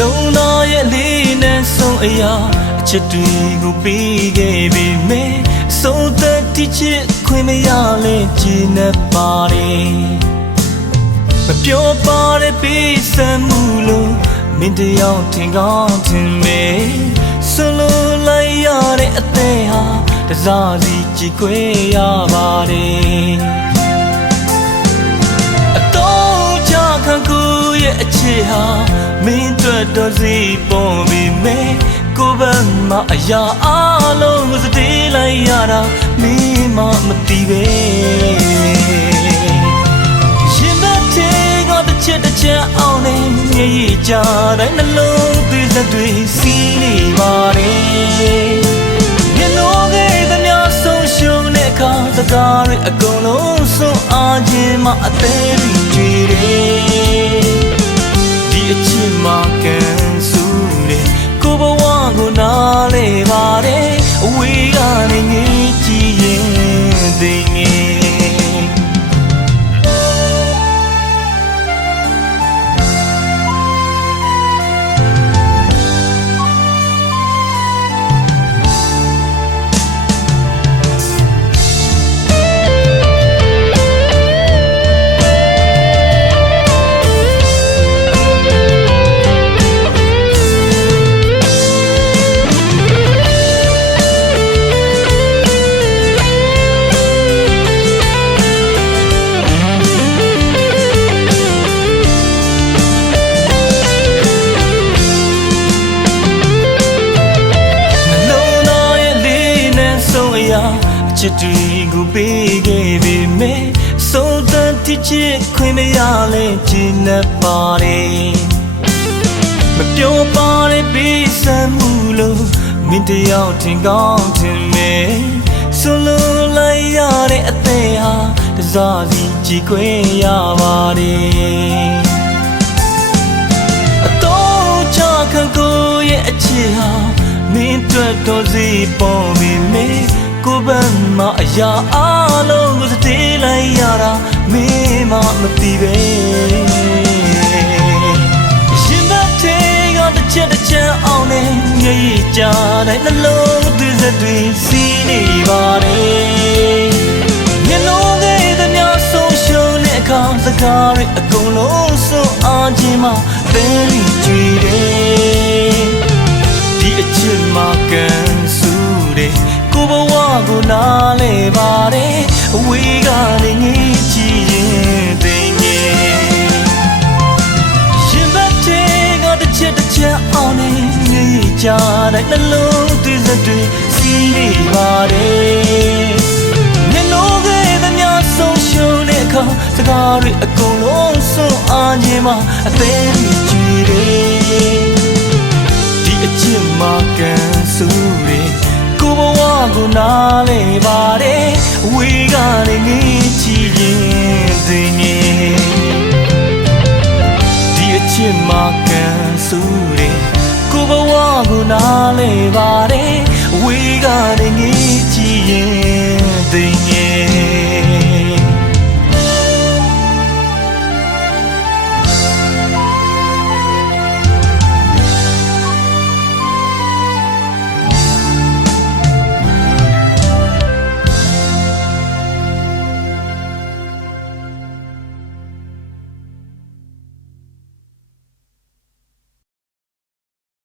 ရဲ့လေးနဲ့ဆုံးအရာအချက်တွေကိုပြီးခဲ့ပြီမေအဆုံးသက်တိချစ်ခွင့်မရလဲကြည်နေပါတယ်မပြောပါတဲ့ပေးစမ်းမှုလို့မင်းတယောက်ထင်ကောင်းထင်မေဆွလို့လိုက်ရတဲ့အသေးဟာတစားစီကြည်ခွေရပါတယ် ရဲ့အချစ်ဟာမင်းတို့တော့စီပေါ်ပြီမေကိုယ်ပဲမအရာအလုံးကိုစတေးလိုက်ရတာမင်းမမသိပဲရှင်မတေကတစ်ချက်တစ်ချက်အောင်နေမျက်ရည်ကြတိုင်းနှလုံးသွေးသက်တွေစီးနေပါတယ်မျက်နှာကသမျှဆုံးရှုံးတဲ့အခါစကားတွေအကု ကနေ ချစ်တွေကိုပေးခဲ့ပြီမေဆုံးသက်တိချစ်ခွင့်မရလဲကျင်းနေပါတယ်မပြောပါတဲ့ပေးစမ်းမှုလို့မင်းတယောက်ထင်ကောင်းထင်မေဆိုလို့လိုက်ရတဲ့အသေးဟာတစားစီကြည်ခွင့်ရပါတယ်အတော့ချခံကိုရဲ့အချစ်ဟာမင်းတို့တော့စီပေါ်ပြီမေ ကိုယ်ပန်းမအရာအလုံးကိုစတေးလိုက်ရတာမင်းမမသိပဲရှင်မတေကတစ်ချက်တစ်ချက်အောင်နေငြိမ်းကြတဲ့နှလုံးသွေးစက်တွေစီးနေပါတယ်မျက်လုံးကသမျှဆုံးရှုံးတဲ့အခါစကားတွေအကုန်လုံးဆုံးအားခြင်းမှာသင်ပြီးကြည်တယ်ဒီအချစ်မှာကန်ဆူတယ် ကိုဘဝကိုနားလဲပါတယ်အဝေးကနေငေးကြည့်ရင်သိငယ်ရှင်မတေကတစ်ချက်တစ်ချက်အောင်နေငြိမ်းကြတဲ့နှလုံးသွေးစက်တွေစီးနေပါတယ်မျက်နှာကသမျှဆုံးရှုံးတဲ့အခါစကားတွေအကုန်လုံးဆုံးအားခြင်းမှာအသေးကြီးကြည်တယ်ဒီအချစ်မှာကန်ဆူတယ်ကိုဘဝ ကိုနားလဲပါတယ်အဝေးကနေငေးကြည့်ရင်သိငယ်ဒီအချစ်မှာကန်ဆူ